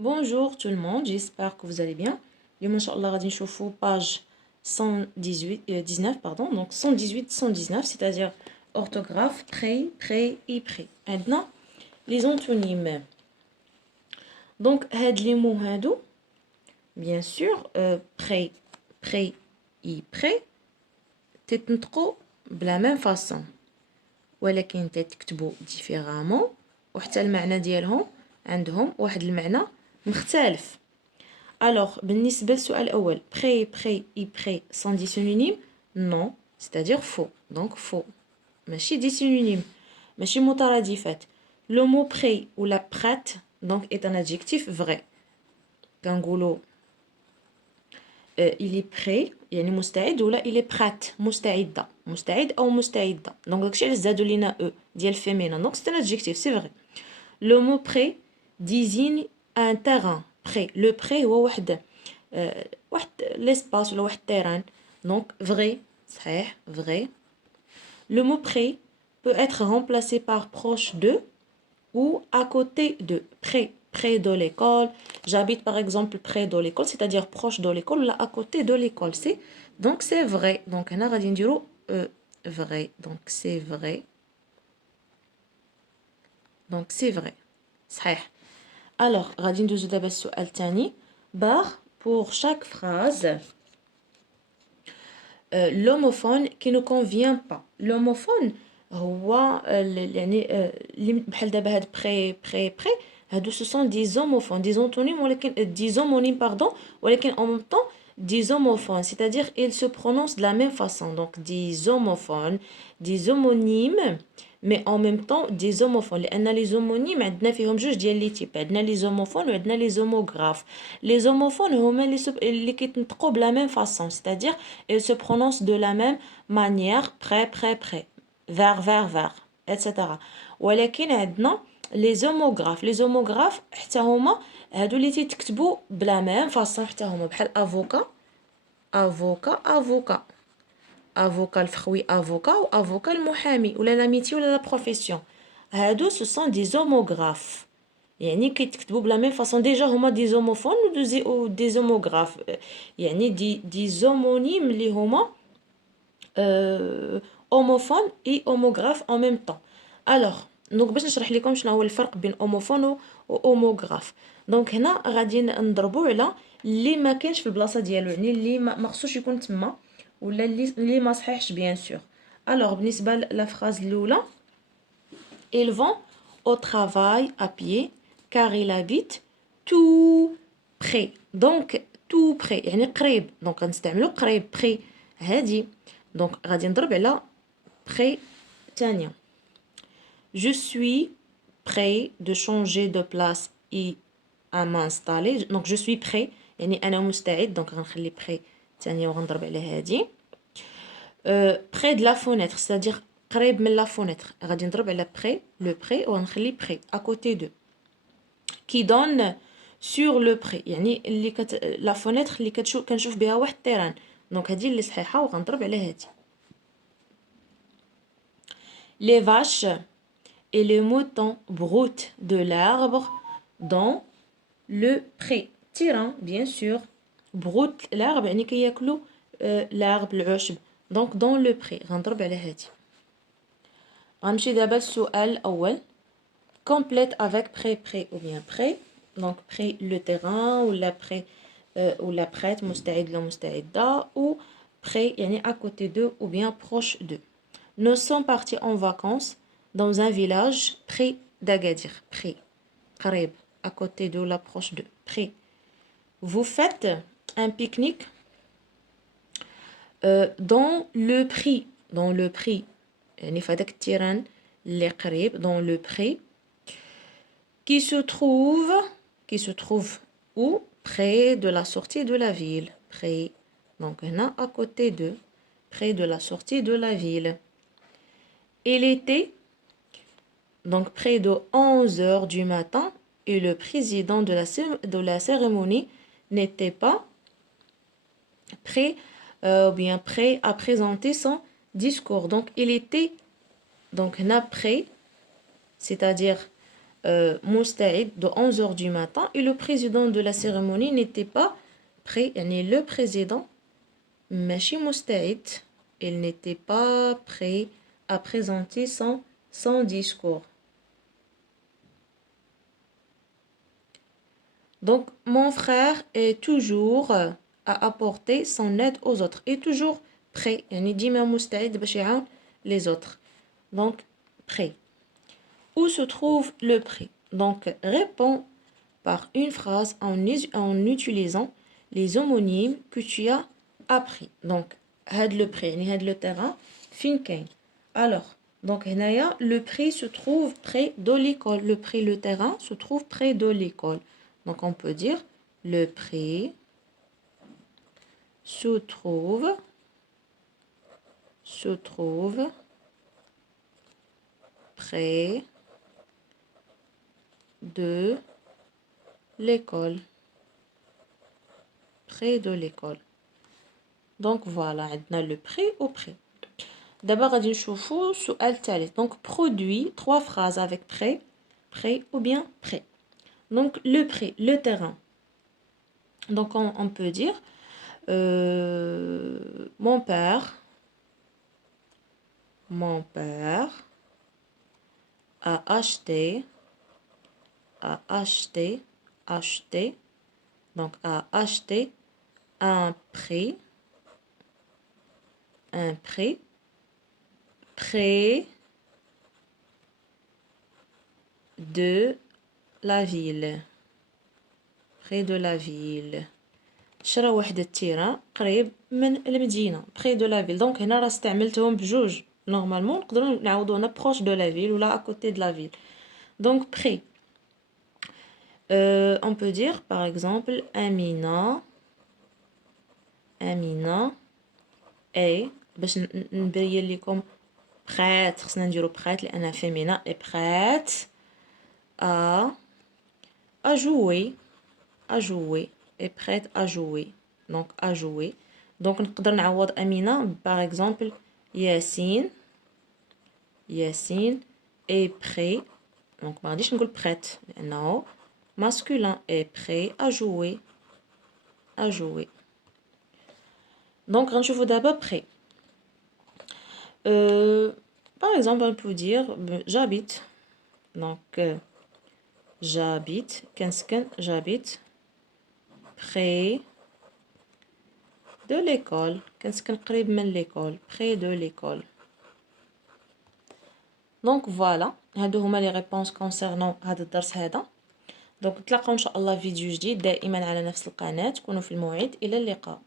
Bonjour tout le monde, j'espère que vous allez bien. اليوم ان شاء الله غادي نشوفوا page 19 pardon, donc 118 119, c'est-à-dire orthographe pré et pré. عندنا les antonymes. Donc هاد les mots هادو bien sûr pré et pré تتنطقوا بلا même façon ولكن تتكتبوا différemment وحتى المعنى ديالهم عندهم واحد المعنى مختلف. Alors, بالنسبة للسؤال الأول, pré et pré sont des synonymes? Non, c'est-à-dire faux. Donc faux. ماشي des synonymes. ماشي مترادفات. Le mot pré ou la prête donc est un adjectif vrai. كنقولوا il est prêt يعني مستعد ولا il est prête مستعدة مستعد أو مستعدة. Donc داكشي علاش زادوا لينا e ديال féminin. Donc c'est un adjectif, c'est vrai. Le mot pré désigne un terrain pré. Le pré هو واحد l'espace ولا واحد terrain. Donc vrai, صحيح, vrai. Le mot pré peut être remplacé par proche de ou à côté de. Près de l'école. J'habite par exemple près de l'école, c'est-à-dire proche de l'école ou à côté de l'école. Donc c'est vrai. Donc هنا غادي نديرو vrai. Donc c'est vrai. Donc c'est vrai. صحيح. Alors, غادي ندوزو دابا السؤال الثاني. Pour chaque phrase, l'homophone qui ne convient pas. L'homophone هو يعني بحال دابا هاد pré هادو ce sont des homophones, des antonymes ولكن des homonymes pardon ولكن en même temps des homophones, c'est-à-dire ils se prononcent de la même façon. Donc des homophones, des homonymes mais en même temps des homophones. لأن les homonymes عندنا فيهم جوج ديال لي تيب. عندنا les homophones وعندنا les homographes. Les homophones هما اللي كيتنطقوا بلا même façon, c'est-à-dire ils se prononcent de la même manière près vers etc. ولكن عندنا les homographes. Les homographes حتى هما هادو اللي تيتكتبوا بلا même façon حتى هما بحال avocat avocat الفخوي avocat و avocat المحامي ولا لا ميتي ولا لا بروفيسيون. هادو ce sont des homographes يعني كيتكتبوا بلا même façon. déjà هما des homophones ou des homographes يعني des homonymes اللي هما homophone et homographe en même temps. Alors دونك باش نشرح لكم شنو هو الفرق بين homophone و homographe. دونك هنا غادي نضربوا على اللي ما كاينش في البلاصه ديالو يعني اللي ما خصوش يكون تما ولا اللي ما صحيحش bien sûr. Alors بالنسبه لا phrase الاولى, ils vont au travail à pied car il habite tout près. Donc tout près يعني قريب. دونك غنستعملوا قريب près هادي. دونك غادي نضرب على près ثانيه. Je suis prêt de changer de place et à m'installer. Donc je suis prêt يعني أنا مستعد. donc غنخلي prêt ثانية وغنضرب على هادي. près de la fenêtre, c'est-à-dire قريب من la fenêtre. غادي نضرب على près, le près وغنخلي près à côté de. qui donne sur le près يعني اللي la fenêtre اللي كنشوف بها واحد التيران. donc هادي اللي صحيحة وغنضرب على هادي. les vaches et les moutons broutent de l'herbe dans le pré. Tyran, bien sûr. Broutent l'herbe يعني كياكلوا l'herbe العشب. donc dans le pré. غنضرب على هادي. غنمشي دابا للسؤال الأول. complète avec pré ou bien pré. donc pré le terrain ou la pré ou la prête مستعد ولا مستعدة ou pré يعني à côté d'eux ou bien proche d'eux. Nous sommes partis en vacances dans un village près d'Agadir. Près. قريب. À côté de la proche de. Près. Vous faites un pique-nique dans le pré. Dans le pré. يعني في هذاك التيران اللي قريب. Dans le pré. Qui se trouve où? Près de la sortie de la ville. Près. Donc هنا à côté de. Près de la sortie de la ville. Il était donc près de 11h du matin et le président de la cérémonie n'était pas bien prêt à présenter son discours. Donc il était donc prêt, c'est-à-dire مستعد de 11 heures du matin et le président de la cérémonie n'était pas prêt. يعني le président ماشي مستعد, il n'était pas prêt à présenter son discours. Donc, mon frère est toujours à apporter son aide aux autres. Est toujours prêt. يعني ديما مستعد باش يعاون les autres. Donc, prêt. Où se trouve le prêt? Donc, réponds par une phrase en utilisant les homonymes que tu as appris. Donc, had le prêt, يعني had le terrain, fin كاين. Alors, donc, هنايا, le prêt se trouve près de l'école. Le prêt, le terrain se trouve près de l'école. Donc, on peut dire le prêt se trouve près de l'école. Près de l'école. Donc, voilà, on a le prêt au prêt. D'abord, غادي نشوفوا السؤال الثالث. Donc, produit 3 phrases avec prêt, prêt ou bien prêt. Donc, le prêt, le terrain. Donc, on peut dire mon père a acheté, donc a acheté un prêt près de la ville. Près de la ville. شرا واحد التيران قريب من المدينة. Près de la ville. Donc هنا راه استعملتهم بجوج. Normalement نقدروا نعوضو هنا proche de la ville ولا à côté de la ville. Donc près. On peut dire par exemple Amina est باش نبين لكم prête خصنا نديرو prête لأنها féminin est prête à jouer est prête à jouer. Donc à jouer. Donc نقدر نعوض أمينة par exemple Yassine est prêt. Donc ما غاديش نقول prête لأنه masculin est prêt à jouer. Donc غنشوفو دابا prêt. Par exemple on peut dire j'habite. Donc j'habite كنسكن j'habite près de l'école. كنسكن قريب من l'école. Près de l'école. Donc voilà, هادو هما les réponses concernant هذا الدرس هذا. Donc نتلاقاو ان شاء الله في فيديو جديد دائما على نفس القناة. كونوا في الموعد. الى اللقاء.